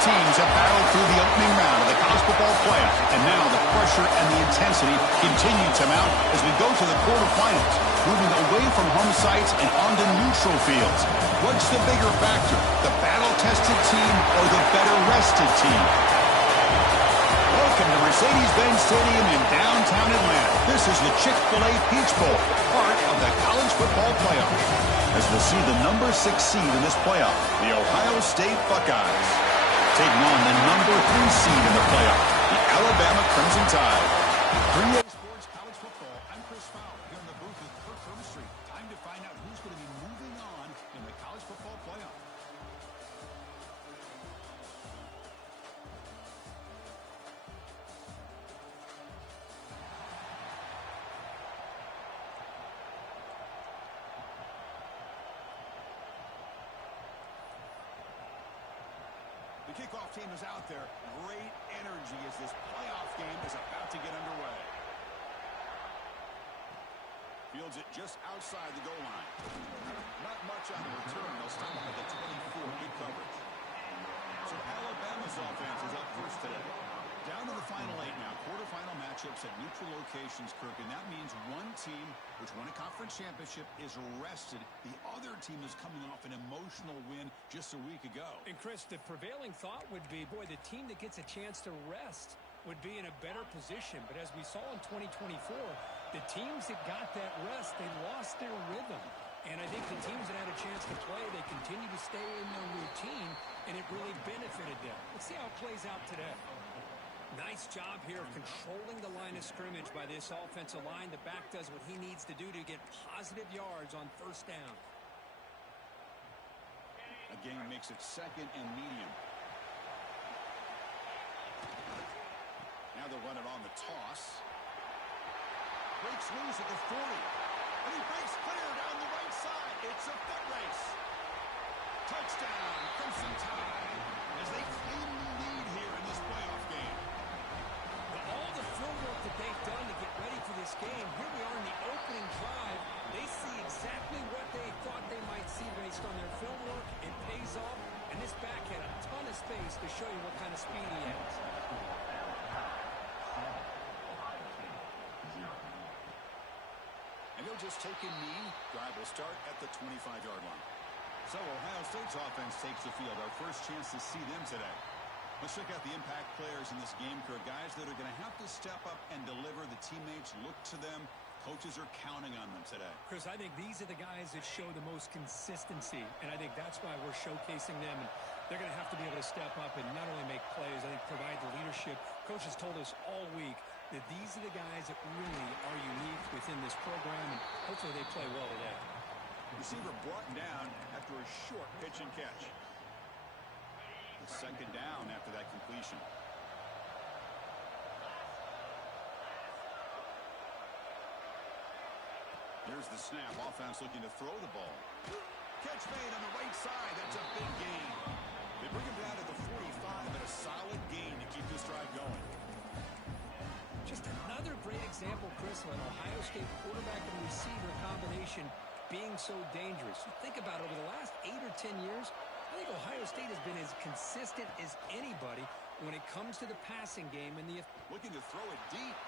teams have battled through the opening round of the college football playoff, and now the pressure and the intensity continue to mount as we go to the quarterfinals, moving away from home sites and onto neutral fields. What's the bigger factor, the battle-tested team or the better-rested team? Welcome to Mercedes-Benz Stadium in downtown Atlanta. This is the Chick-fil-A Peach Bowl, part of the college football playoff. As we'll see the number 6 seed in this playoff, the Ohio State Buckeyes, taking on the number 3 seed in the playoff, the Alabama Crimson Tide. 3A Sports College Football, I'm Chris Fowler, here in the booth with Kirk Herbstreit. Time to find out who's going to be moving on in the college football playoff. The kickoff team is out there. Great energy as this playoff game is about to get underway. Fields it just outside the goal line. Not much on the return. They'll stop him at the 24. Good coverage. So Alabama's offense is up first today. Down to the final 8 now. Quarterfinal matchups at neutral locations, Kirk, and that means one team which won a conference championship is rested. The other team is coming off an emotional win just a week ago. And, Chris, the prevailing thought would be, boy, the team that gets a chance to rest would be in a better position. But as we saw in 2024, the teams that got that rest, they lost their rhythm. And I think the teams that had a chance to play, they continue to stay in their routine, and it really benefited them. Let's see how it plays out today. Nice job here of controlling the line of scrimmage by this offensive line. The back does what he needs to do to get positive yards on first down. Again, makes it 2nd and medium. Now they'll run it on the toss. Breaks loose at the 40. And he breaks clear down the right side. It's a foot race. Touchdown, Crimson Tide, as they claim the lead here in this playoff game. All the film work that they've done to get ready for this game, here we are in the opening drive. They see exactly what they thought they might see based on their film work. It pays off, and this back had a ton of space to show you what kind of speed he has. And he'll just take a knee. Drive will start at the 25-yard line. So Ohio State's offense takes the field. Our first chance to see them today. Let's check out the impact players in this game, Kirk. Guys that are going to have to step up and deliver. The teammates look to them. Coaches are counting on them today. Chris, I think these are the guys that show the most consistency, and I think that's why we're showcasing them. And they're going to have to be able to step up and not only make plays, I think provide the leadership. Coaches told us all week that these are the guys that really are unique within this program, and hopefully they play well today. Receiver brought down after a short pitch and catch. Second down after that completion. Here's the snap. Offense looking to throw the ball. Catch made on the right side. That's a big gain. They bring him down to the 45, but a solid gain to keep this drive going. Just another great example, Chris, of an Ohio State quarterback and receiver combination being so dangerous. You think about it, over the last 8 or 10 years, I think Ohio State has been as consistent as anybody when it comes to the passing game. And looking to throw it deep.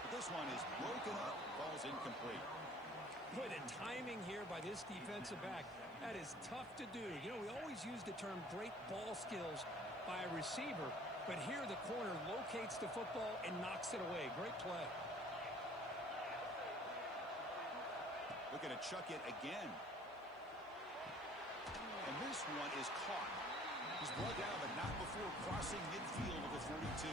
But this one is broken up. Ball's incomplete. Boy, the timing here by this defensive back, that is tough to do. You know, we always use the term great ball skills by a receiver, but here the corner locates the football and knocks it away. Great play. Looking to chuck it again. And this one is caught. He's brought down, but not before crossing midfield of the 42.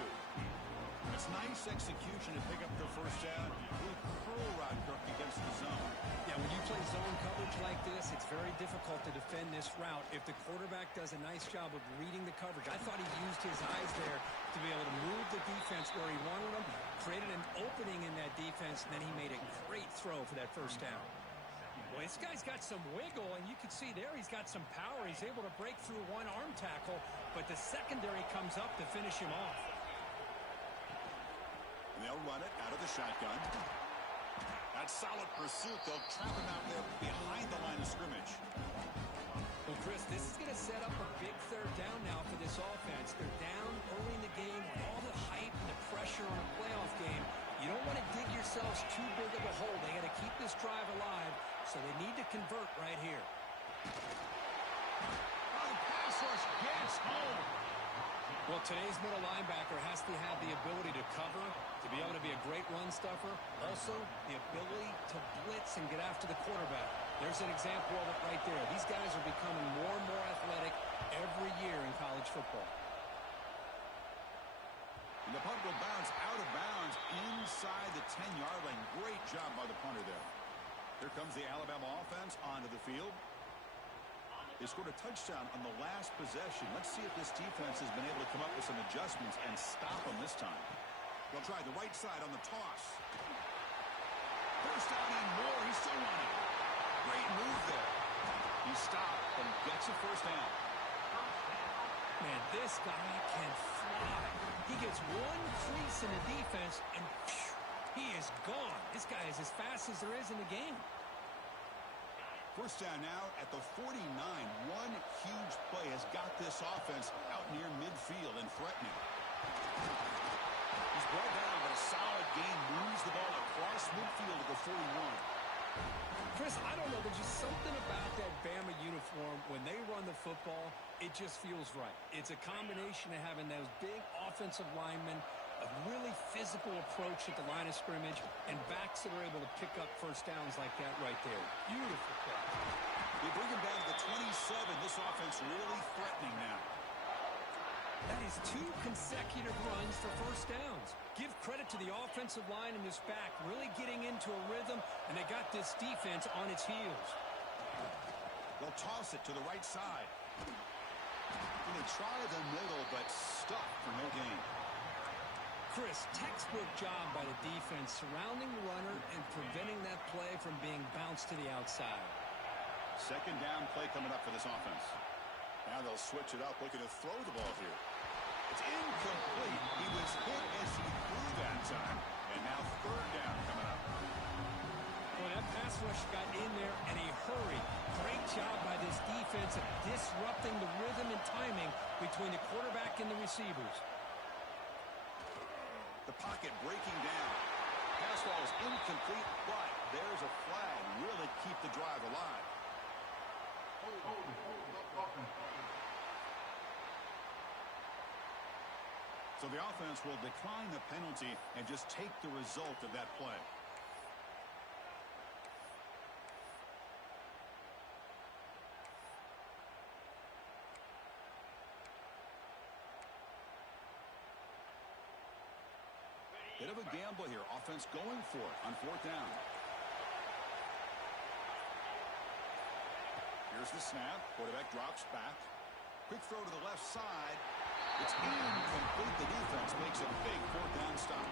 It's nice execution to pick up the first down. Good curl route, Kirk, against the zone. Yeah, when you play zone coverage like this, it's very difficult to defend this route if the quarterback does a nice job of reading the coverage. I thought he used his eyes there to be able to move the defense where he wanted them, created an opening in that defense, and then he made a great throw for that first down. Well, this guy's got some wiggle, and you can see there he's got some power. He's able to break through one arm tackle, but the secondary comes up to finish him off. And they'll run it out of the shotgun. That solid pursuit. They'll trap him out there behind the line of scrimmage. Well, Well, Chris, this is going to set up a big third down now for this offense. They're down early in the game with all the hype and the pressure on a playoff game. You don't want to dig yourselves too big of a hole. They got to keep this drive alive, so they need to convert right here. Oh, pass rush gets home. Well, today's middle linebacker has to have the ability to cover, to be able to be a great run stuffer. Also, the ability to blitz and get after the quarterback. There's an example of it right there. These guys are becoming more and more athletic every year in college football. And the punt will bounce out of bounds inside the 10-yard line. Great job by the punter there. Here comes the Alabama offense onto the field. They scored a touchdown on the last possession. Let's see if this defense has been able to come up with some adjustments and stop them this time. They'll try the right side on the toss. First down and more. He's still running. Great move there. He stopped and gets a first down. Man, this guy can fly. He gets one crease in the defense, and phew, he is gone. This guy is as fast as there is in the game. First down now at the 49. One huge play has got this offense out near midfield and threatening. He's brought down, but a solid gain moves the ball across midfield to the 41. Chris, I don't know. There's just something about that Bama uniform. When they run the football, it just feels right. It's a combination of having those big offensive linemen, a really physical approach at the line of scrimmage, and backs that are able to pick up first downs like that right there. Beautiful play. They bring him down to the 27. This offense really threatening now. That is 2 consecutive runs for first downs. Give credit to the offensive line and this back really getting into a rhythm, and they got this defense on its heels. They'll toss it to the right side. And they try the middle, but stuck for no gain. Chris, textbook job by the defense surrounding the runner and preventing that play from being bounced to the outside. Second down play coming up for this offense. Now they'll switch it up, looking to throw the ball here. It's incomplete. He was hit as he threw that time. And now third down coming up. Well, that pass rush got in there and he hurried. Great job by this defense of disrupting the rhythm and timing between the quarterback and the receivers. The pocket breaking down. Pass ball is incomplete, but there's a flag. Really keep the drive alive. So the offense will decline the penalty and just take the result of that play. Bit of a gamble here. Offense going for it on fourth down. Here's the snap. Quarterback drops back. Quick throw to the left side. It's incomplete. The defense makes a big fourth down stop.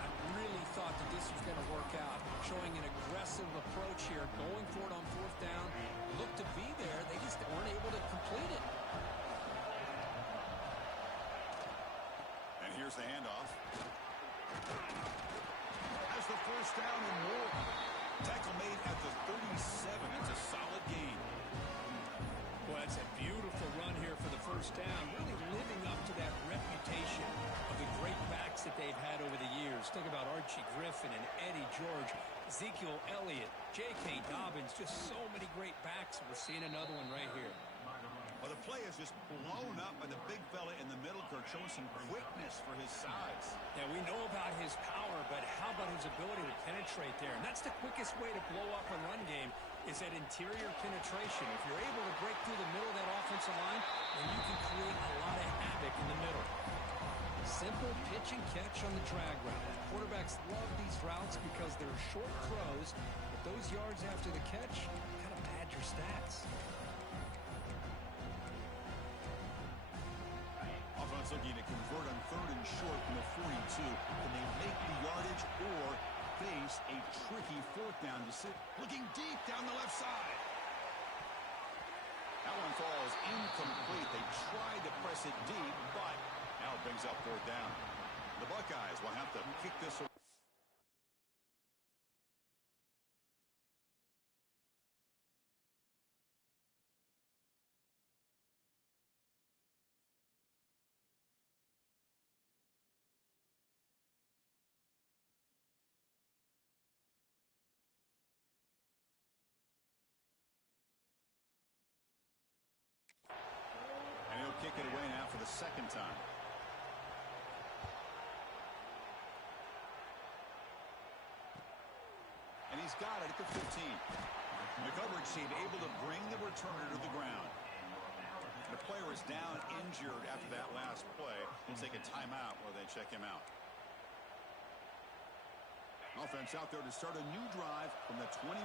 I really thought that this was going to work out. Showing an aggressive approach here. Going for it on fourth down. Looked to be there. They just weren't able to complete it. And here's the handoff. Has the first down and more. Tackle made at the 37. It's a solid gain. Well, that's a beautiful run here for the first down. Really living up to that reputation of the great backs that they've had over the years. Think about Archie Griffin and Eddie George, Ezekiel Elliott, J.K. Dobbins. Just so many great backs. We're seeing another one right here. Well, the play is just blown up by the big fella in the middle, Kirk, showing some quickness for his size. Yeah, we know about his power, but how about his ability to penetrate there? And that's the quickest way to blow up a run game is that interior penetration. If you're able to break through the middle of that offensive line, then you can create a lot of havoc in the middle. Simple pitch and catch on the drag route. Quarterbacks love these routes because they're short throws, but those yards after the catch kind of pad your stats. Offense looking to convert on third and short from the 42. Can they make the yardage or face a tricky fourth down to sit? Looking deep down the left side. That one falls incomplete. They tried to press it deep, but now it brings up fourth down. The Buckeyes will have to kick this away. the second time. And he's got it at the 15. The coverage team able to bring the returner to the ground. The player is down injured after that last play. We'll take a timeout while they check him out. Offense out there to start a new drive from the 21.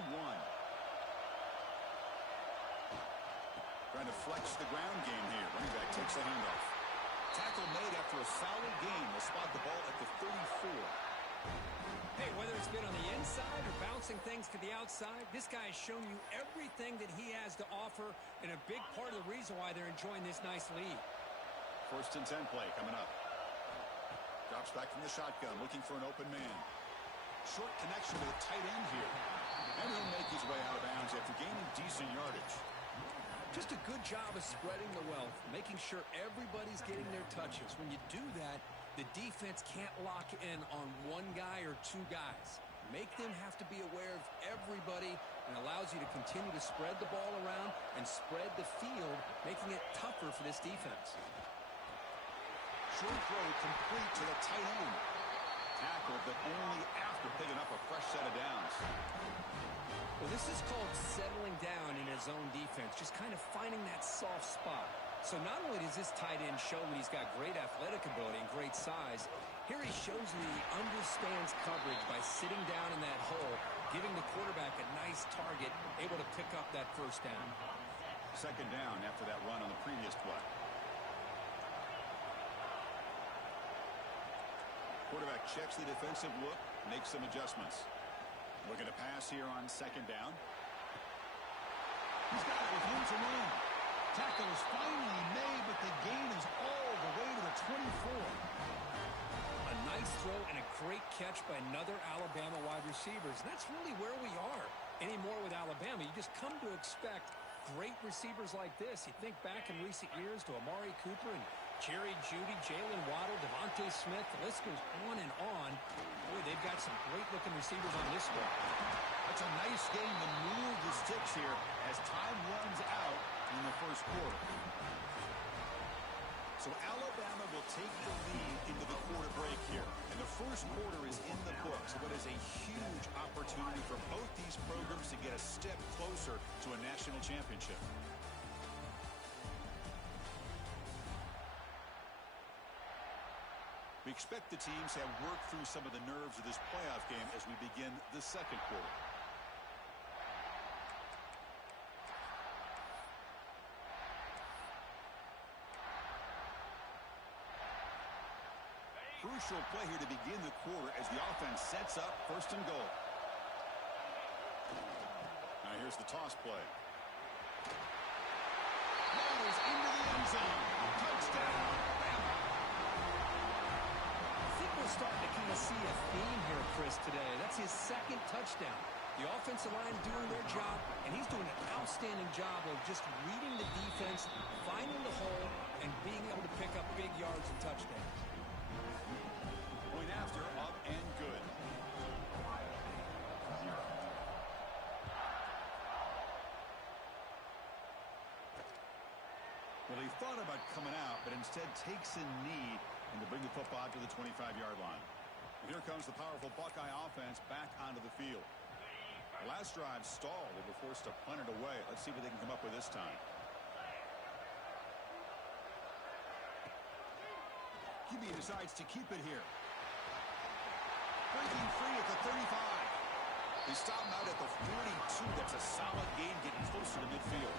Trying to flex the ground game here. Running back takes the handoff. Tackle made after a solid gain. They'll spot the ball at the 34. Hey, whether it's been on the inside or bouncing things to the outside, this guy has shown you everything that he has to offer, and a big part of the reason why they're enjoying this nice lead. 1st and 10 play coming up. Drops back from the shotgun, looking for an open man. Short connection to the tight end here. And he'll make his way out of bounds after gaining decent yardage. Just a good job of spreading the wealth, making sure everybody's getting their touches. When you do that, the defense can't lock in on one guy or two guys. Make them have to be aware of everybody, and allows you to continue to spread the ball around and spread the field, making it tougher for this defense. Short throw complete to the tight end. Tackled, but only after picking up a fresh set of downs. Well, this is called settling down in his own defense, just kind of finding that soft spot. So not only does this tight end show that he's got great athletic ability and great size, here he shows that he understands coverage by sitting down in that hole, giving the quarterback a nice target, able to pick up that first down. 2nd down after that run on the previous play. Quarterback checks the defensive look, makes some adjustments. Looking to pass here on 2nd down. He's got it with room to run. Tackle is finally made, but the gain is all the way to the 24. A nice throw and a great catch by another Alabama wide receiver. And that's really where we are anymore with Alabama. You just come to expect great receivers like this. You think back in recent years to Amari Cooper and Jerry Jeudy, Jalen Waddle, Devontae Smith. The list goes on and on. Boy, they've got some great-looking receivers on this squad. That's a nice game to move the sticks here as time runs out in the 1st quarter. So Alabama will take the lead into the quarter break here. And the 1st quarter is in the books. What is a huge opportunity for both these programs to get a step closer to a national championship. We expect the teams to have worked through some of the nerves of this playoff game as we begin the 2nd quarter. Crucial play here to begin the quarter as the offense sets up 1st and goal. Now here's the toss play. Ball is into the end zone. Touchdown. I think we're starting to kind of see a theme here, Chris, today. That's his 2nd touchdown. The offensive line doing their job, and he's doing an outstanding job of just reading the defense, finding the hole, and being able to pick up big yards and touchdowns. Point after, up and good. Well, he thought about coming out, but instead takes a knee and to bring the football to the 25-yard line. And here comes the powerful Buckeye offense back onto the field. The last drive stalled. They were forced to punt it away. Let's see what they can come up with this time. QB decides to keep it here. Breaking free at the 35. They stop him out at the 42. That's a solid gain, getting closer to midfield.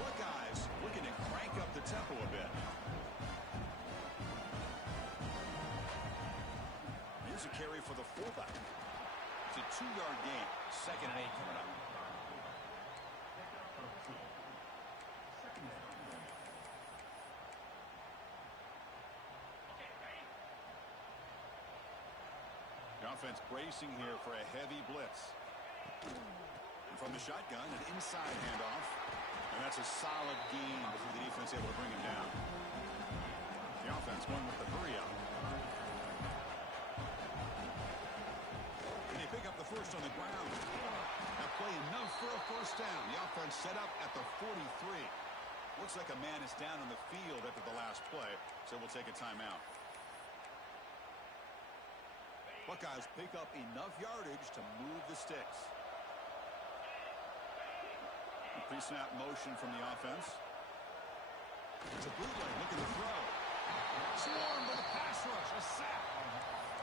Buckeyes looking to crank up the tempo a bit. Here's a carry for the fullback. It's a 2-yard gain. 2nd and 8 coming up. The offense bracing here for a heavy blitz. And from the shotgun, an inside handoff. And that's a solid gain before the defense able to bring him down. The offense going with the hurry up. And they pick up the 1st on the ground. That play enough for a 1st down. The offense set up at the 43. Looks like a man is down on the field after the last play, so we'll take a timeout. Buckeyes pick up enough yardage to move the sticks. Pre-snap motion from the offense. It's a bootleg. Look at the throw. Swarmed by the pass rush. A sack.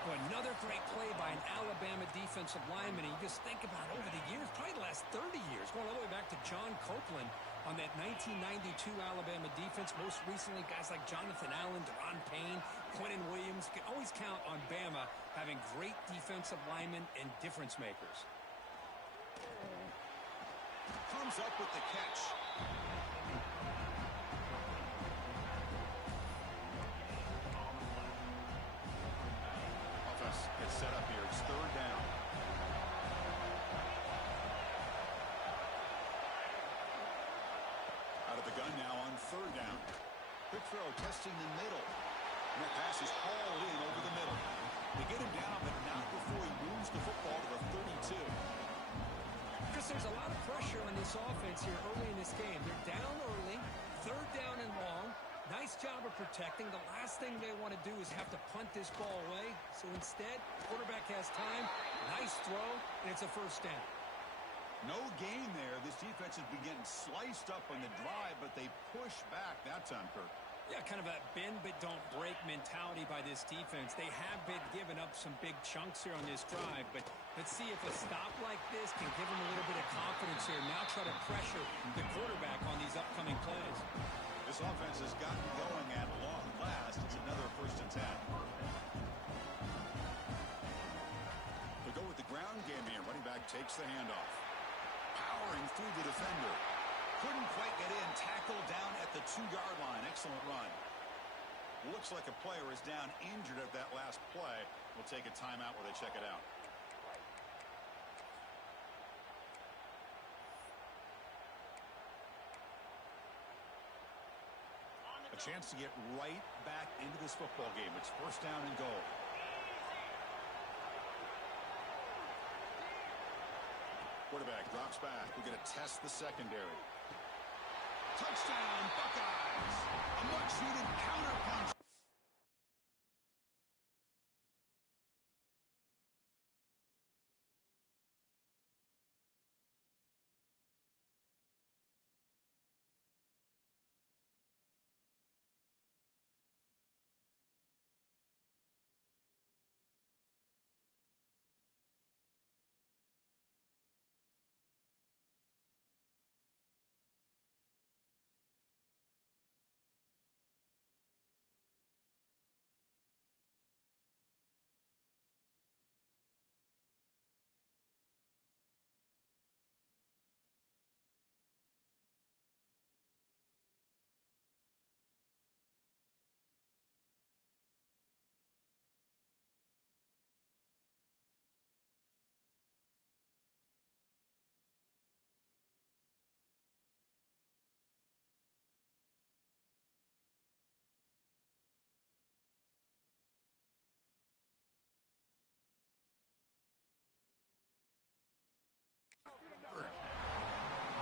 Well, another great play by an Alabama defensive lineman. And you just think about over the years, probably the last 30 years, going all the way back to John Copeland on that 1992 Alabama defense. Most recently, guys like Jonathan Allen, Deron Payne, Quentin Williams. You can always count on Bama having great defensive linemen and difference makers. Comes up with the catch. Offense gets set up here. It's third down. Out of the gun now on third down. Quick throw, testing the middle. And that pass is hauled in over the middle. They get him down, but not before he moves the football to the 32. Chris, there's a lot of pressure on this offense here early in this game. They're down early, third down and long. Nice job of protecting. The last thing they want to do is have to punt this ball away. So instead, quarterback has time. Nice throw, and it's a first down. No gain there. This defense has been getting sliced up on the drive, but they push back that time, Kirk. Yeah, kind of a bend but don't break mentality by this defense. They have been giving up some big chunks here on this drive, but let's see if a stop like this can give them a little bit of confidence here. Now try to pressure the quarterback on these upcoming plays. This offense has gotten going at long last. It's another first and 10. They go with the ground game here. Running back takes the handoff. Powering through the defender. Couldn't quite get in. Tackled down at the 2-yard line. Excellent run. Looks like a player is down injured at that last play. We'll take a timeout while they check it out. A chance to get right back into this football game. It's first down and goal. Quarterback drops back. We're going to test the secondary. Touchdown, Buckeyes! A much-needed counterpunch.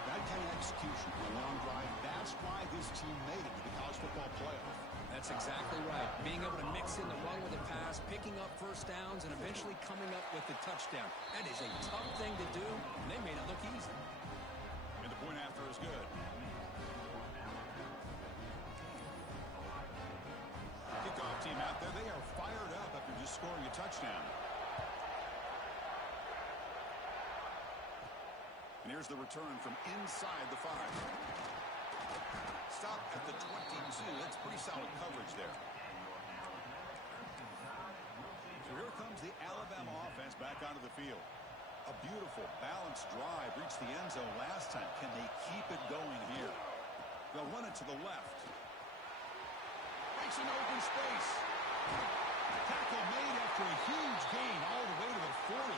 That kind of execution, a long drive, that's why this team made it to the college football playoff. That's exactly right. Being able to mix in the run with the pass, picking up first downs, and eventually coming up with the touchdown. That is a tough thing to do, and they made it look easy. And the point after is good. Kickoff team out there, they are fired up after just scoring a touchdown. And here's the return from inside the 5. Stop at the 22. That's pretty solid coverage there. So here comes the Alabama offense back onto the field. A beautiful, balanced drive. Reached the end zone last time. Can they keep it going here? They'll run it to the left. Makes an open space. Tackle made after a huge gain all the way to the 40.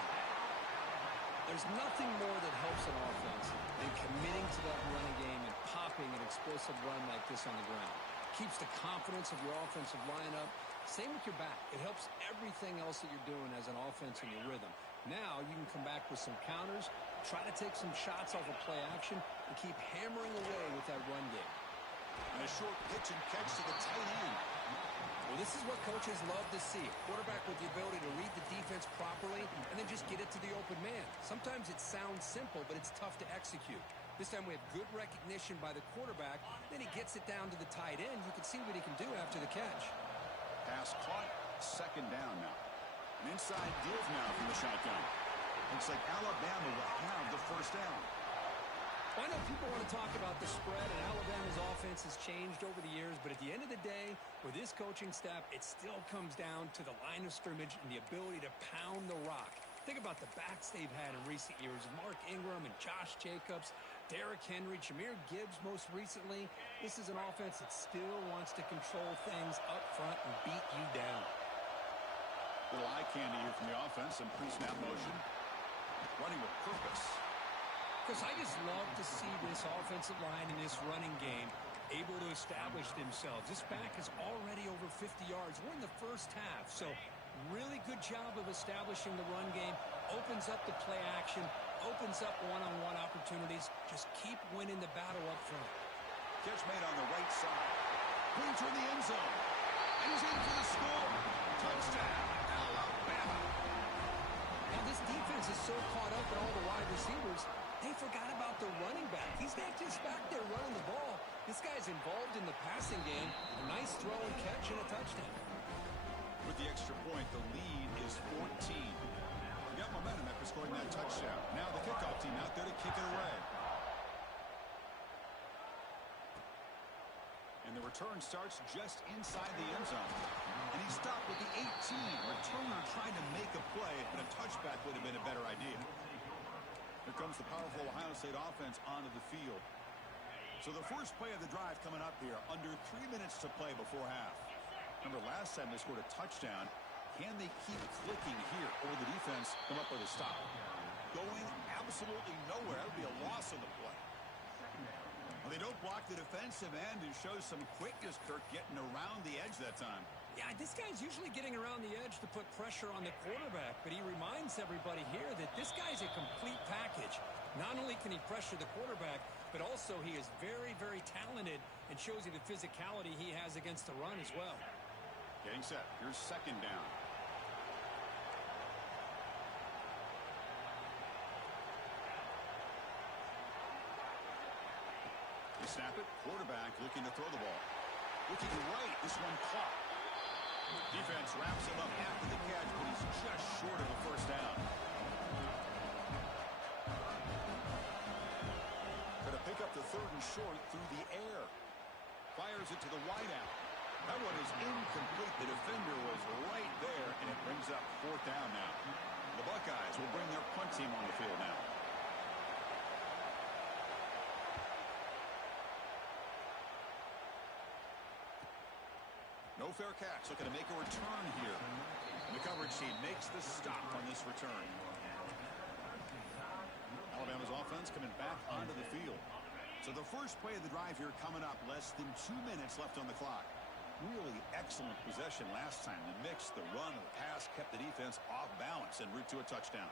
There's nothing more that helps an offense than committing to that running game and popping an explosive run like this on the ground. Keeps the confidence of your offensive lineup. Same with your back. It helps everything else that you're doing as an offense in your rhythm. Now you can come back with some counters, try to take some shots off of play action, and keep hammering away with that run game. And a short pitch and catch to the tight end. Well, this is what coaches love to see. A quarterback with the ability to read the defense properly and then just get it to the open man. Sometimes it sounds simple, but it's tough to execute. This time we have good recognition by the quarterback. Then he gets it down to the tight end. You can see what he can do after the catch. Pass caught. Second down now. An inside give now from the shotgun. Looks like Alabama will have the first down. I know people want to talk about the spread, and Alabama's offense has changed over the years, but at the end of the day, with this coaching staff, it still comes down to the line of scrimmage and the ability to pound the rock. Think about the backs they've had in recent years, Mark Ingram and Josh Jacobs, Derrick Henry, Jahmyr Gibbs most recently. This is an offense that still wants to control things up front and beat you down. Little eye candy here from the offense, some pre-snap motion. Running with purpose. Because I just love to see this offensive line in this running game able to establish themselves. This back is already over 50 yards. We're in the first half, so really good job of establishing the run game. Opens up the play action, opens up one-on-one opportunities. Just keep winning the battle up front. Catch made on the right side. Putting toward the end zone. And he's in for the score. Touchdown, Alabama. Now this defense is so caught up in all the wide receivers, they forgot about the running back. He's not just back there running the ball. This guy's involved in the passing game. A nice throw and catch and a touchdown. With the extra point, the lead is 14. We got momentum after scoring that touchdown. Now the kickoff team out there to kick it away. And the return starts just inside the end zone. And he stopped with the 18. Returner trying to make a play, but a touchback would have been a better idea. Here comes the powerful Ohio State offense onto the field. So the first play of the drive coming up here, under 3 minutes to play before half. Remember, last time they scored a touchdown. Can they keep clicking here, or the defense come up with a stop? Going absolutely nowhere. That would be a loss on the play. Well, they don't block the defensive end and show some quickness, Kirk, getting around the edge that time. Yeah, this guy's usually getting around the edge to put pressure on the quarterback, but he reminds everybody here that this guy's a complete package. Not only can he pressure the quarterback, but also he is very, very talented and shows you the physicality he has against the run as well. Getting set. Here's second down. They snap it. Quarterback looking to throw the ball. Looking right. This one caught. Defense wraps him up after the catch, but he's just short of a first down. Going to pick up the third and short through the air. Fires it to the wideout. That one is incomplete. The defender was right there, and it brings up fourth down now. The Buckeyes will bring their punt team on the field now. No fair catch. Looking to make a return here. And the coverage team makes the stop on this return. Alabama's offense coming back onto the field. So the first play of the drive here coming up. Less than 2 minutes left on the clock. Really excellent possession last time. The mix, the run, and the pass kept the defense off balance en route to a touchdown.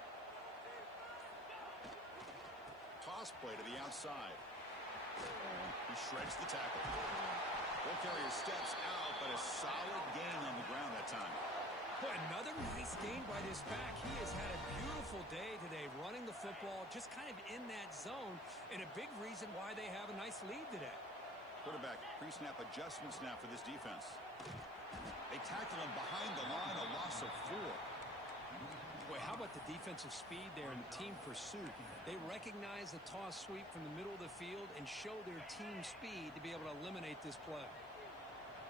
Toss play to the outside. He shreds the tackle. Ball carrier steps out, but a solid gain on the ground that time. Boy, another nice gain by this back. He has had a beautiful day today running the football, just kind of in that zone, and a big reason why they have a nice lead today. Quarterback pre-snap adjustments now for this defense. They tackle him behind the line, a loss of 4. Boy, how about the defensive speed there and the team pursuit? They recognize the toss sweep from the middle of the field and show their team speed to be able to eliminate this play.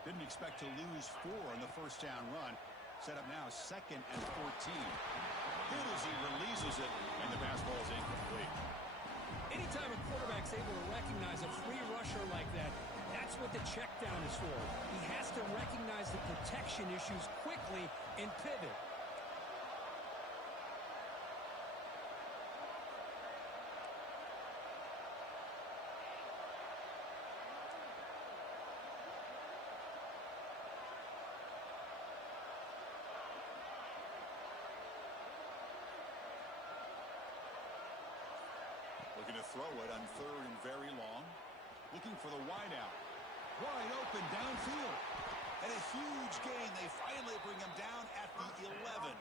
Didn't expect to lose 4 on the first down run. Set up now second and 14. Good as he releases it, and the pass ball is incomplete. Anytime a quarterback's able to recognize a free rusher like that, that's what the check down is for. He has to recognize the protection issues quickly and pivot. Looking to throw it on third and very long. Looking for the wideout. Wide open downfield. And a huge gain. They finally bring him down at the 11.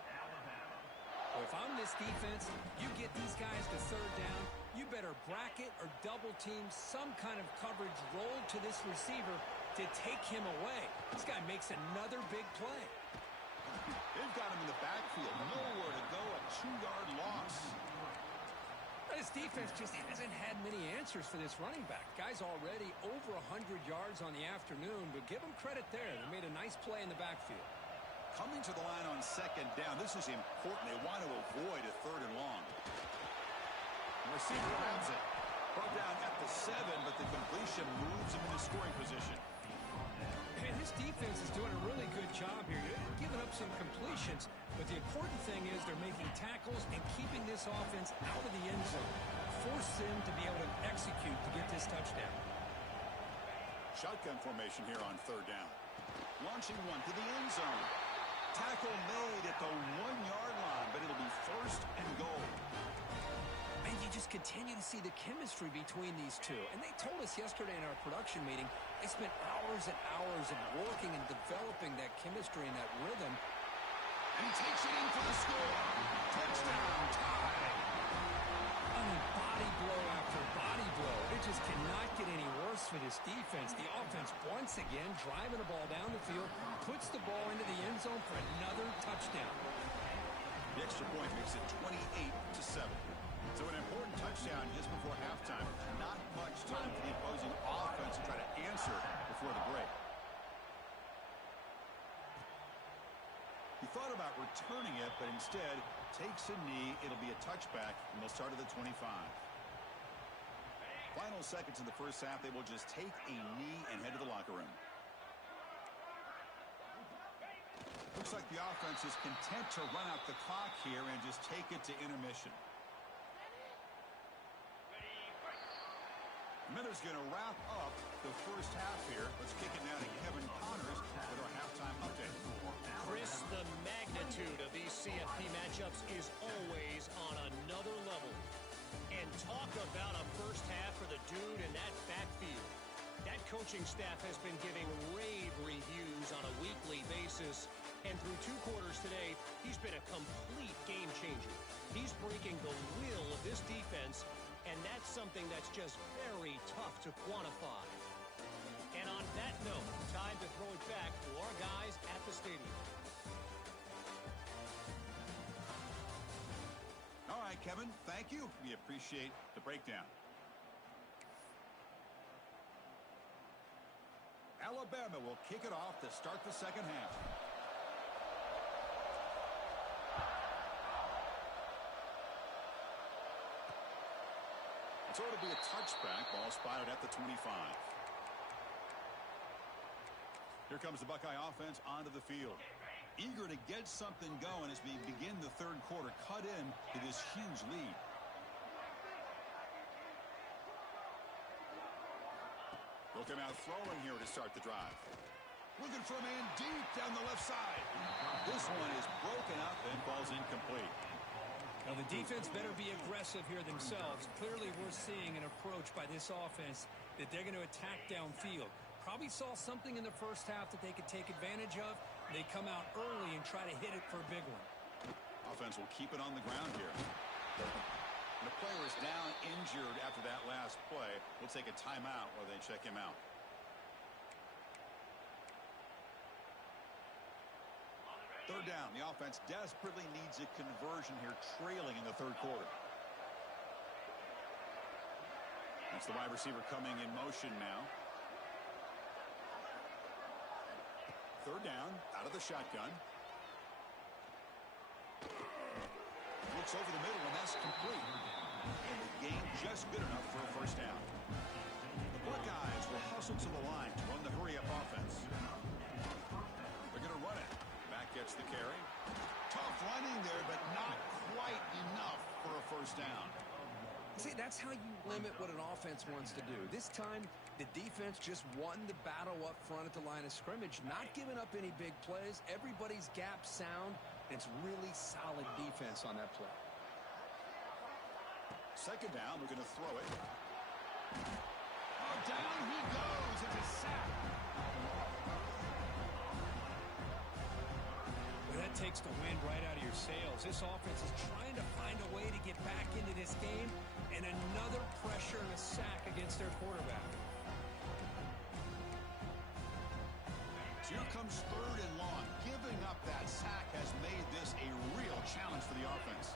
Well, if I'm this defense, you get these guys to third down, you better bracket or double team some kind of coverage roll to this receiver to take him away. This guy makes another big play. They've got him in the backfield. Nowhere to go. A 2-yard loss. This defense just hasn't had many answers for this running back. Guy's already over 100 yards on the afternoon, but give him credit there. They made a nice play in the backfield. Coming to the line on second down. This is important. They want to avoid a 3rd and long. The receiver grabs it. Brought down at the 7, but the completion moves him into scoring position. And this defense is doing a really good job here. They're giving up some completions, but the important thing is they're making tackles and keeping this offense out of the end zone. Force them to be able to execute to get this touchdown. Shotgun formation here on 3rd down. Launching one to the end zone. Tackle made at the 1-yard line, but it'll be 1st and goal. And you just continue to see the chemistry between these two. And they told us yesterday in our production meeting, they spent hours and hours of working and developing that chemistry and that rhythm. And he takes it in for the score. Touchdown, tie. I mean, body blow after body blow. It just cannot get any worse for this defense. The offense, once again, driving the ball down the field, puts the ball into the end zone for another touchdown. The extra point makes it 28-7. So an important touchdown just before halftime. Not much time for the opposing offense to try to answer before the break. He thought about returning it, but instead takes a knee. It'll be a touchback, and they'll start at the 25. Final seconds in the first half, they will just take a knee and head to the locker room. Looks like the offense is content to run out the clock here and just take it to intermission. Miller's going to wrap up the first half here. Let's kick it now to Kevin Connors with our halftime update. Chris, the magnitude of these CFP matchups is always on another level. And talk about a first half for the dude in that backfield. That coaching staff has been giving rave reviews on a weekly basis. And through 2 quarters today, he's been a complete game changer. He's breaking the will of this defense, and that's something that's just very tough to quantify. And on that note, time to throw it back to our guys at the stadium. All right, Kevin, thank you. We appreciate the breakdown. Alabama will kick it off to start the second half. So it'll be a touchback. Ball spotted at the 25. Here comes the Buckeye offense onto the field. Eager to get something going as we begin the 3rd quarter. Cut in to this huge lead. They'll come out throwing here to start the drive. Looking for a man deep down the left side. This one is broken up and falls incomplete. Now, the defense better be aggressive here themselves. Clearly, we're seeing an approach by this offense that they're going to attack downfield. Probably saw something in the first half that they could take advantage of. They come out early and try to hit it for a big one. Offense will keep it on the ground here. And the player is down injured after that last play. We'll take a timeout while they check him out. Third down. The offense desperately needs a conversion here, trailing in the 3rd quarter. That's the wide receiver coming in motion now. 3rd down, out of the shotgun. Looks over the middle, and that's complete. And the game just good enough for a first down. The Buckeyes will hustle to the line to run the hurry-up offense. They're going to run it. Back gets the carry. Tough running there, but not quite enough for a first down. See, that's how you limit what an offense wants to do. This time, the defense just won the battle up front at the line of scrimmage, not giving up any big plays. Everybody's gap sound, and it's really solid defense on that play. Second down, we're going to throw it. Down he goes. It's a sack. Well, that takes the wind right out of your sails. This offense is trying to find a way to get back into this game, and another pressure and a sack against their quarterback. Here comes 3rd and long. Giving up that sack has made this a real challenge for the offense.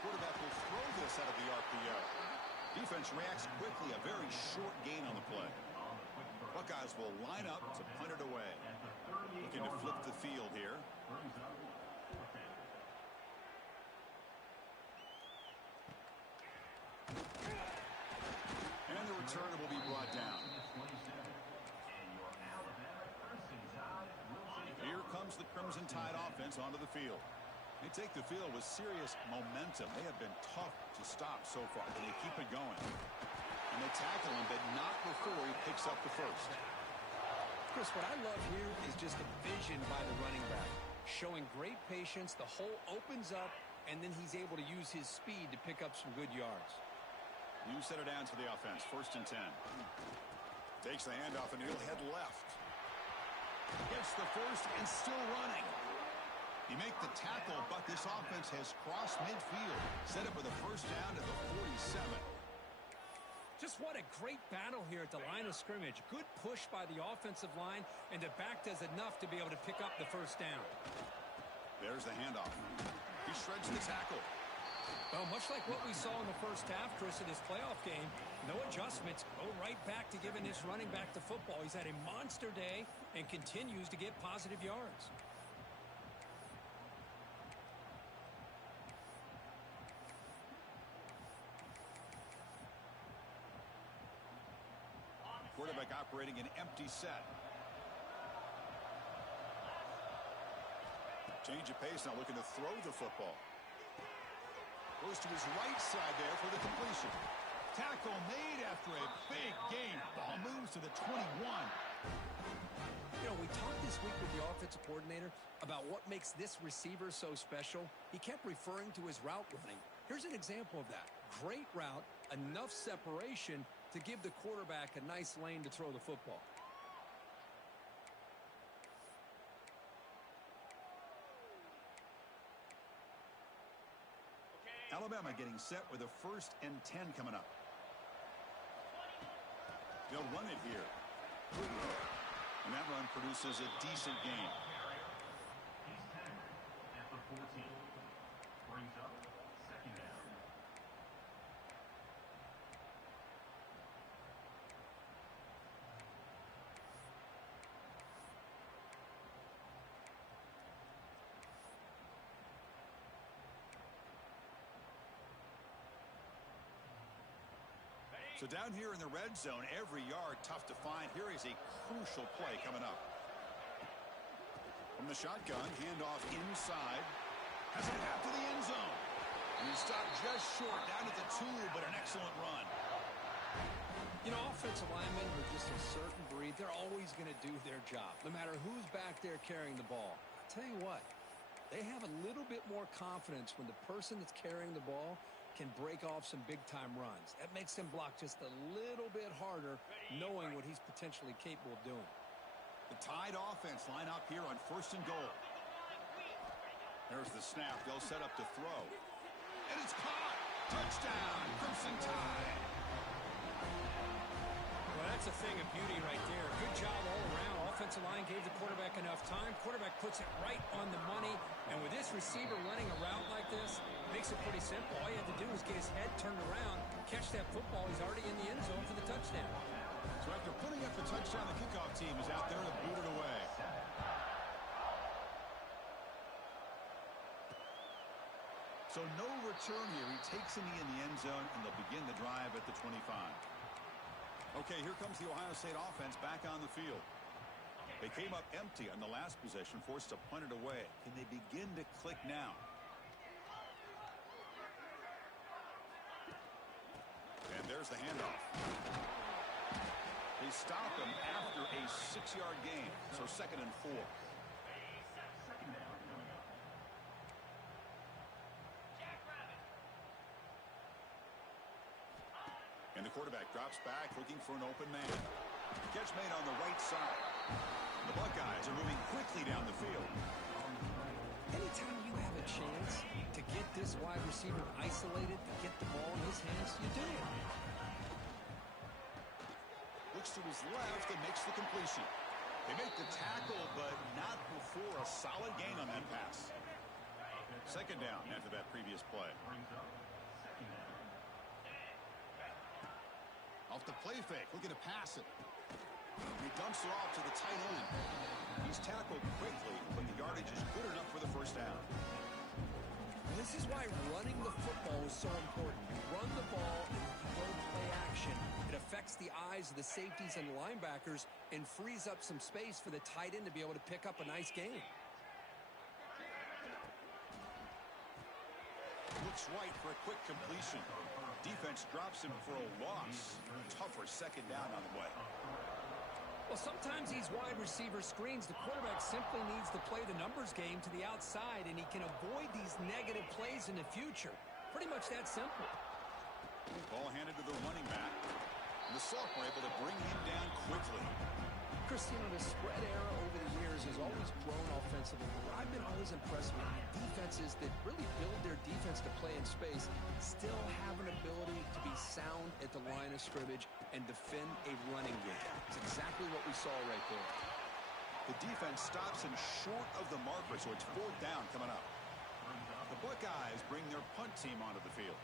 Quarterback will throw this out of the RPO. Defense reacts quickly. A very short gain on the play. Buckeyes will line up to punt it away. Looking to flip the field here. And the return will be brought down. Here comes the Crimson Tide offense onto the field. They take the field with serious momentum. They have been tough to stop so far, and they keep it going. And they tackle him, but not before he picks up the first. Chris, what I love here is just the vision by the running back. Showing great patience, the hole opens up, and then he's able to use his speed to pick up some good yards. You set it down to the offense. 1st and 10. Takes the handoff, and he'll head left. Gets the first and still running. He make the tackle, but this offense has crossed midfield. Set up with a first down at the 47. Just what a great battle here at the line of scrimmage. Good push by the offensive line, and the back does enough to be able to pick up the first down. There's the handoff. He shreds the tackle. Well, much like what we saw in the first half, Chris, in this playoff game, no adjustments. Go right back to giving this running back the football. He's had a monster day and continues to get positive yards. Quarterback operating an empty set. Change of pace now, looking to throw the football. Goes to his right side there for the completion. Tackle made after a big gain. Ball moves to the 21. You know, we talked this week with the offensive coordinator about what makes this receiver so special. He kept referring to his route running. Here's an example of that. Great route, enough separation to give the quarterback a nice lane to throw the football. Alabama getting set with a 1st and 10 coming up. They'll run it here. And that run produces a decent gain. He's 10 at the 14. Brings up 2nd down. So down here in the red zone, every yard tough to find. Here is a crucial play coming up. From the shotgun, handoff inside. Has it out to the end zone. And he stopped just short, down at the 2, but an excellent run. You know, offensive linemen are just a certain breed. They're always going to do their job, no matter who's back there carrying the ball. I'll tell you what, they have a little bit more confidence when the person that's carrying the ball can break off some big-time runs. That makes them block just a little bit harder, knowing what he's potentially capable of doing. The Tide offense line up here on 1st and goal. There's the snap. They'll set up to throw. And it's caught. Touchdown, Crimson Tide. Well, that's a thing of beauty right there. Good job all around. Offensive line gave the quarterback enough time. Quarterback puts it right on the money. And with this receiver running a route like this, makes it pretty simple. All you have to do is get his head turned around, catch that football. He's already in the end zone for the touchdown. So after putting up the touchdown, the kickoff team is out there to boot it away. So no return here. He takes in the end zone, and they'll begin the drive at the 25. Okay, here comes the Ohio State offense back on the field. They came up empty on the last possession, forced to punt it away. Can they begin to click now? And there's the handoff. They stop him after a 6-yard gain, so 2nd and 4. quarterback drops back looking for an open man. Catch made on the right side. The Buckeyes are moving quickly down the field. Anytime you have a chance to get this wide receiver isolated, to get the ball in his hands, you do it. Looks to his left and makes the completion. They make the tackle, but not before a solid gain on that pass. Second down after that previous play. Off the play fake, looking to pass it. He dumps it off to the tight end. He's tackled quickly, but the yardage is good enough for the first down. This is why running the football is so important. You run the ball and you go play action. It affects the eyes of the safeties and linebackers and frees up some space for the tight end to be able to pick up a nice gain. Looks right for a quick completion. Defense drops him for a loss. Tougher second down on the way. Well, sometimes these wide receiver screens, the quarterback simply needs to play the numbers game to the outside, and he can avoid these negative plays in the future. Pretty much that simple. Ball handed to the running back. And the sophomore able to bring him down quickly. Christian, the spread era over the years has always grown offensively. But I've been always impressed with defenses that really build their defense to play in space, still have an ability to be sound at the line of scrimmage and defend a running game. It's exactly what we saw right there. The defense stops him short of the marker, so it's fourth down coming up. The Buckeyes bring their punt team onto the field.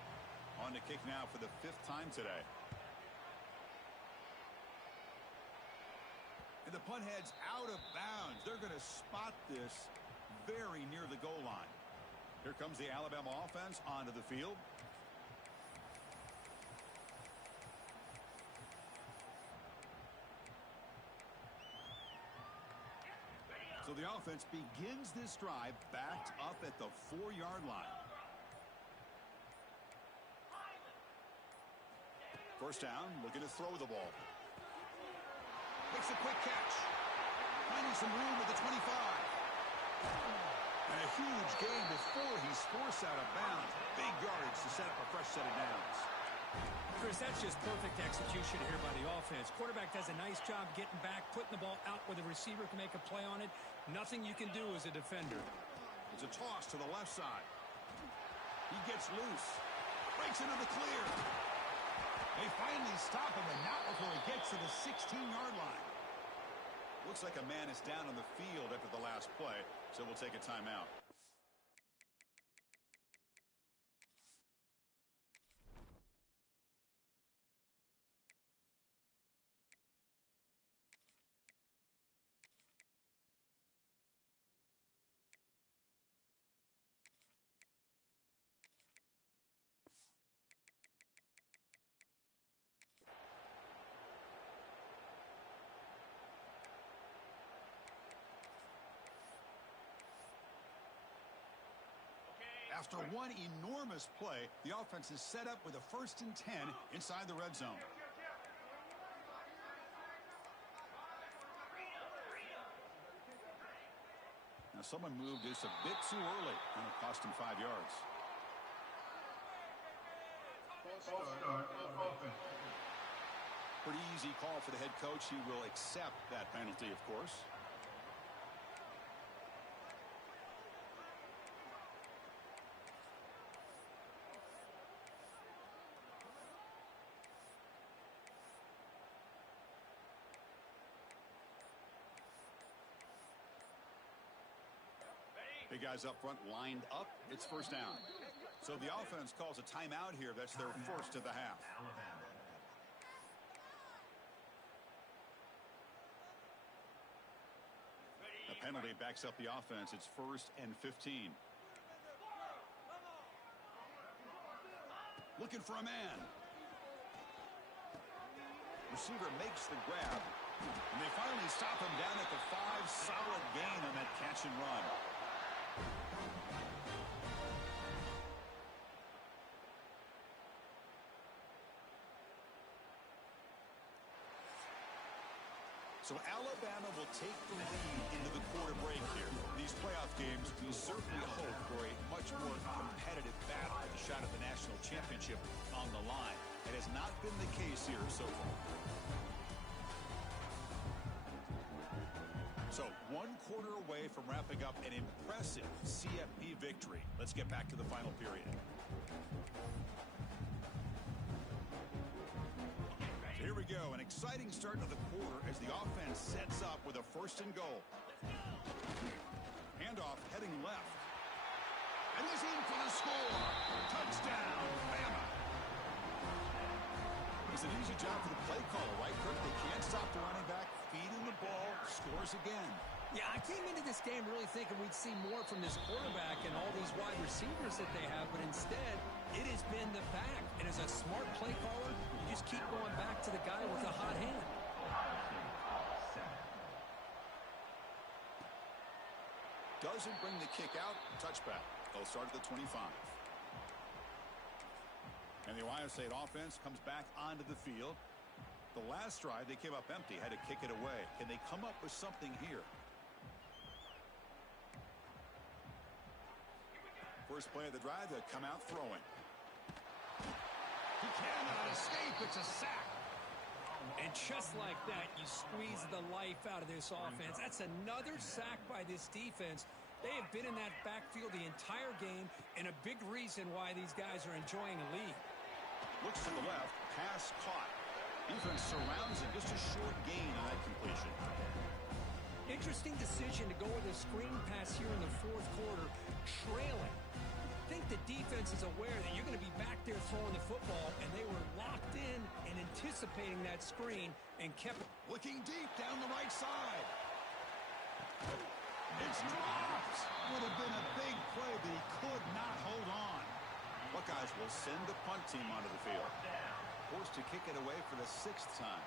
On to kick now for the 5th time today. And the punt heads out of bounds. They're going to spot this very near the goal line. Here comes the Alabama offense onto the field. So the offense begins this drive backed up at the 4-yard line. First down, looking to throw the ball. Makes a quick catch. Finding some room at the 25. And a huge gain before he's forced out of bounds. Big yardage to set up a fresh set of downs. Chris, that's just perfect execution here by the offense. Quarterback does a nice job getting back, putting the ball out where the receiver can make a play on it. Nothing you can do as a defender. It's a toss to the left side. He gets loose. Breaks into the clear. They finally stop him, and not before he gets to the 16-yard line. Looks like a man is down on the field after the last play, so we'll take a timeout. After one enormous play, the offense is set up with a 1st and 10 inside the red zone. Now someone moved this a bit too early, and it cost him 5 yards. Pretty easy call for the head coach. He will accept that penalty, of course. Big guys up front lined up. It's first down. So the offense calls a timeout here. That's their first of the half. The penalty backs up the offense. It's 1st and 15. Looking for a man. Receiver makes the grab. And they finally stop him down at the 5. Solid gain on that catch and run. So Alabama will take the lead into the quarter break here. These playoff games, we certainly hope for a much more competitive battle with a shot at the national championship on the line. It has not been the case here so far. So, 1 quarter away from wrapping up an impressive CFP victory. Let's get back to the final period. Here we go, an exciting start to the quarter as the offense sets up with a 1st and goal. Handoff heading left. And he's in for the score. Touchdown, Bama. It's an easy job for the play caller, right, Kirk? They can't stop the running back, feeding the ball, scores again. Yeah, I came into this game really thinking we'd see more from this quarterback and all these wide receivers that they have, but instead, it has been the back. And as a smart play caller, you just keep going back to the guy with the hot hand. Doesn't bring the kick out. Touchback. They'll start at the 25. And the Ohio State offense comes back onto the field. The last drive, they came up empty, had to kick it away. Can they come up with something here? First play of the drive, they'll come out throwing. He cannot escape. It's a sack. And just like that, you squeeze the life out of this offense. That's another sack by this defense. They have been in that backfield the entire game, and a big reason why these guys are enjoying a lead. Looks to the left, pass caught. Defense surrounds him, just a short gain on that completion. Interesting decision to go with a screen pass here in the 4th quarter, trailing. I think the defense is aware that you're going to be back there throwing the football, and they were locked in and anticipating that screen and kept it. Looking deep down the right side. It's dropped. Would have been a big play, but he could not hold on. Buckeyes will send the punt team onto the field. Forced to kick it away for the 6th time.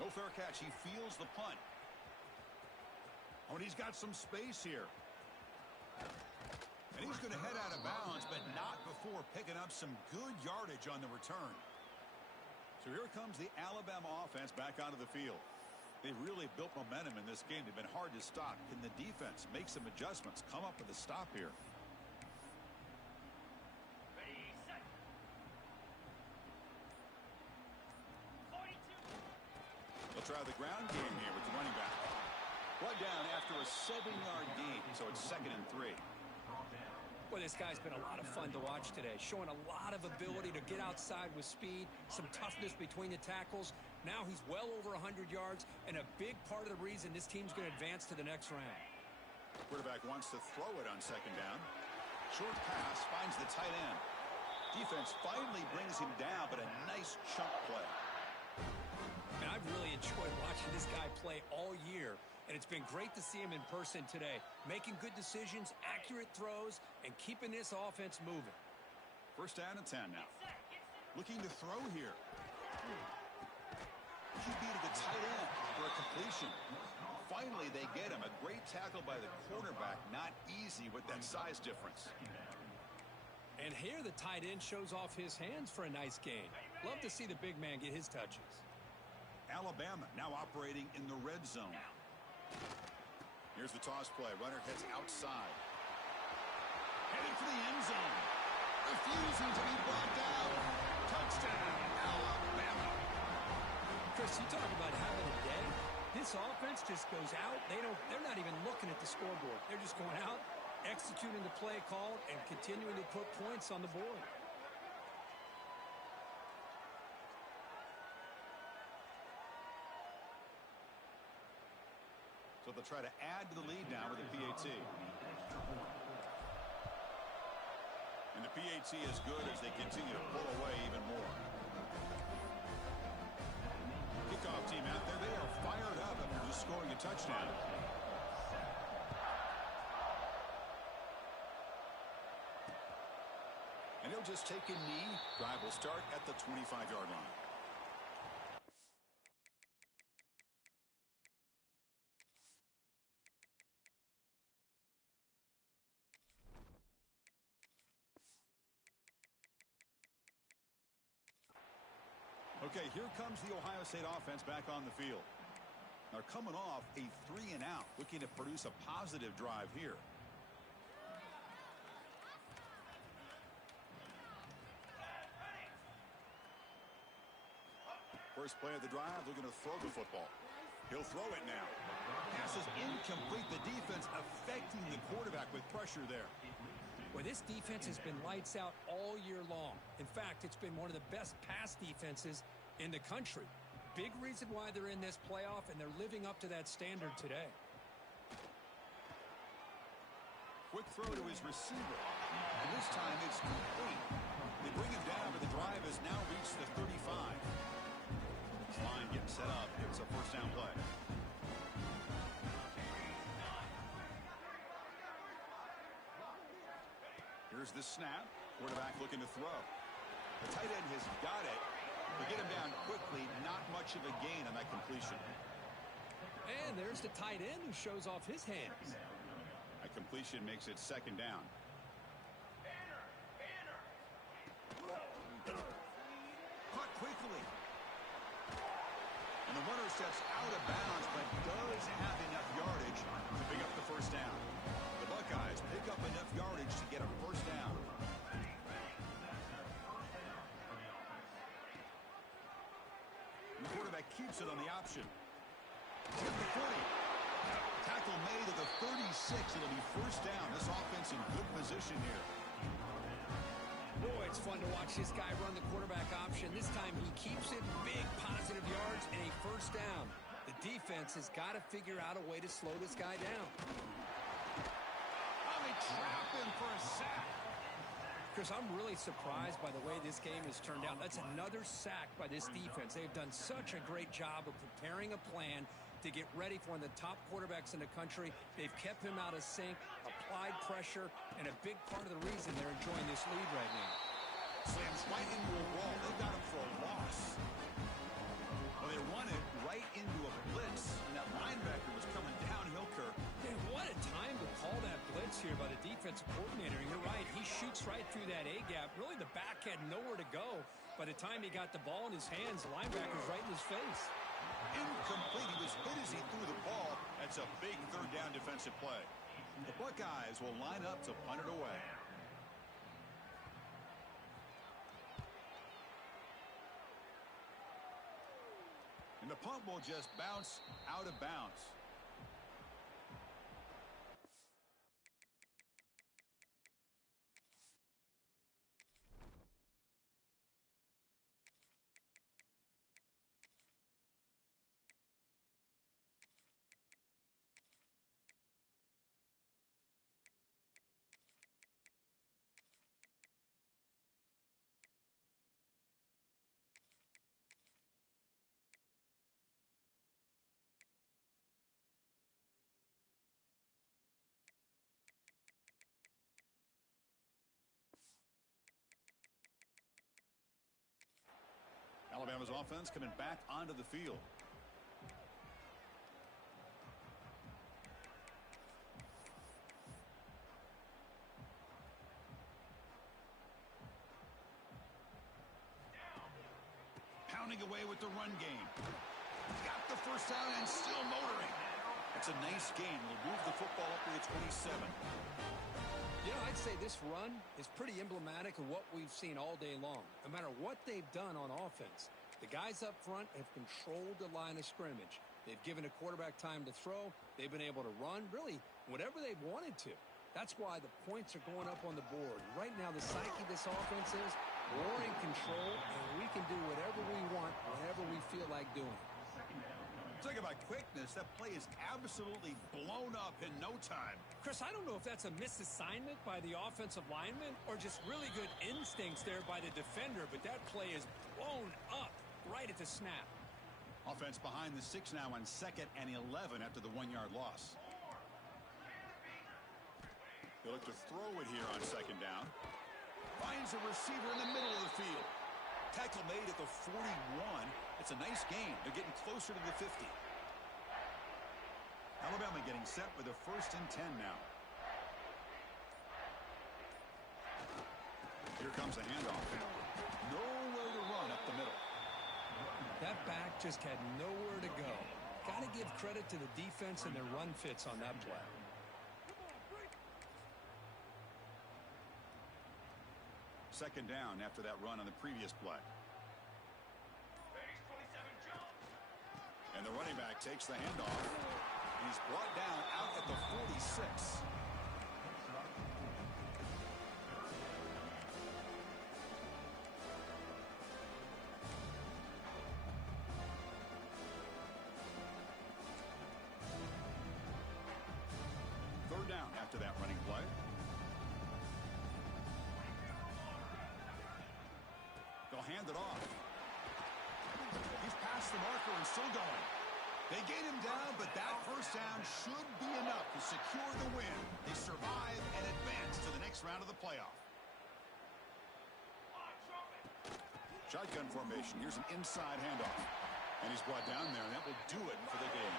No fair catch. He feels the punt. Oh, and he's got some space here. And he's going to head out of bounds, but not before picking up some good yardage on the return. So here comes the Alabama offense back onto the field. They've really built momentum in this game. They've been hard to stop. Can the defense make some adjustments, come up with a stop here? They'll try the ground game here with the running back. One down after a 7-yard gain, so it's 2nd and 3. Well, this guy's been a lot of fun to watch today, showing a lot of ability to get outside with speed, some toughness between the tackles. Now he's well over 100 yards, and a big part of the reason this team's going to advance to the next round. Quarterback wants to throw it on 2nd down. Short pass finds the tight end. Defense finally brings him down, but a nice chunk play. And I've really enjoyed watching this guy play all year, and it's been great to see him in person today, making good decisions, accurate throws, and keeping this offense moving. 1st down and 10 now. Looking to throw here. QB to the tight end for a completion. Finally, they get him. A great tackle by the quarterback. Not easy with that size difference. And here the tight end shows off his hands for a nice gain. Love to see the big man get his touches. Alabama now operating in the red zone. Here's the toss play. Runner heads outside. Heading for the end zone. Refusing to be brought down. Touchdown, Alabama. Chris, you talk about having a day. This offense just goes out. They're not even looking at the scoreboard. They're just going out, executing the play called, and continuing to put points on the board. So they'll try to add to the lead now with a PAT. And the PAT is good as they continue to pull away even more. Kickoff team out there. They are fired up after just scoring a touchdown. And he'll just take a knee. Drive will start at the 25-yard line. Okay, here comes the Ohio State offense back on the field. They're coming off a 3-and-out, looking to produce a positive drive here. First play of the drive, they're going to throw the football. He'll throw it now. Pass is incomplete. The defense affecting the quarterback with pressure there. Well, this defense has been lights out all year long. In fact, it's been one of the best pass defenses in the country. Big reason why they're in this playoff, and they're living up to that standard today. Quick throw to his receiver. And this time it's complete. They bring him down, but the drive has now reached the 35. Line getting set up. It's a first down play. Here's the snap. Quarterback looking to throw. The tight end has got it. They get him down quickly. Not much of a gain on that completion. And there's the tight end who shows off his hands. That completion makes it second down. Caught quickly. And the runner steps out of bounds, but does have enough yardage to pick up the first down. The Buckeyes pick up enough yardage to get a first down. The quarterback keeps it on the option. He's at the 40. Tackle made at the 36. It'll be first down. This offense in good position here. Boy, it's fun to watch this guy run the quarterback option. This time he keeps it, big positive yards, and a first down. The defense has got to figure out a way to slow this guy down. Oh, they trap him for a sack. Chris, I'm really surprised by the way this game has turned out. That's another sack by this defense. They've done such a great job of preparing a plan to get ready for one of the top quarterbacks in the country. They've kept him out of sync, applied pressure, and a big part of the reason they're enjoying this lead right now. Slams right into a wall. They got him for a loss. Well, they run it right into a blitz, and that linebacker was coming downhill, Kirk. Man, what a time to call that blitz here by the defensive coordinator. And you're right, he shoots right through that A-gap. Really, the back had nowhere to go. By the time he got the ball in his hands, the linebacker's right in his face. Incomplete. He was hit as he threw the ball. That's a big third down defensive play. The Buckeyes will line up to punt it away. And the punt will just bounce out of bounds. Alabama's offense coming back onto the field. Pounding away with the run game. Got the first down and still motoring. It's a nice gain. Will move the football up to the 27. You know, I'd say this run is pretty emblematic of what we've seen all day long. No matter what they've done on offense, the guys up front have controlled the line of scrimmage. They've given a quarterback time to throw. They've been able to run, really, whatever they've wanted to. That's why the points are going up on the board. Right now, the psyche of this offense is we're in control, and we can do whatever we want, whenever we feel like doing. Talk about quickness. That play is absolutely blown up in no time. Chris, I don't know if that's a misassignment by the offensive lineman or just really good instincts there by the defender, but that play is blown up right at the snap. Offense behind the 6 now on 2nd and 11 after the 1-yard loss. They look to throw it here on 2nd down. Finds a receiver in the middle of the field. Tackle made at the 41. It's a nice game. They're getting closer to the 50. Alabama getting set with a 1st and 10 now. Here comes the handoff. Nowhere to run up the middle. That back just had nowhere to go. Got to give credit to the defense and their run fits on that play. Second down after that run on the previous play. And the running back takes the handoff. He's brought down out at the 46. Third down after that running play. They'll hand it off. He's past the marker and still going. They get him down, but that first down should be enough to secure the win. They survive and advance to the next round of the playoff. Shotgun formation. Here's an inside handoff. And he's brought down there, and that will do it for the game.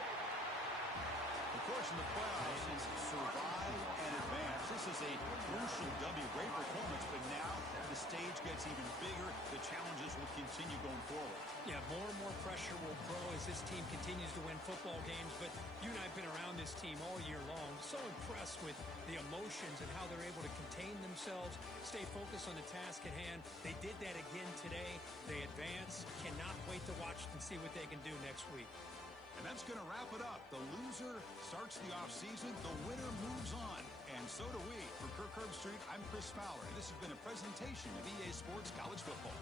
Of course, in the playoffs, it's survive and advance. This is a crucial W. Great performance, but now the stage gets even bigger. The challenges will continue going forward. Yeah, more and more pressure will grow as this team continues to win football games. But you and I have been around this team all year long. So impressed with the emotions and how they're able to contain themselves, stay focused on the task at hand. They did that again today. They advance. Cannot wait to watch and see what they can do next week. And that's going to wrap it up. The loser starts the offseason. The winner moves on. And so do we. For Kirk Herbstreit, I'm Chris Fowler. And this has been a presentation of EA Sports College Football.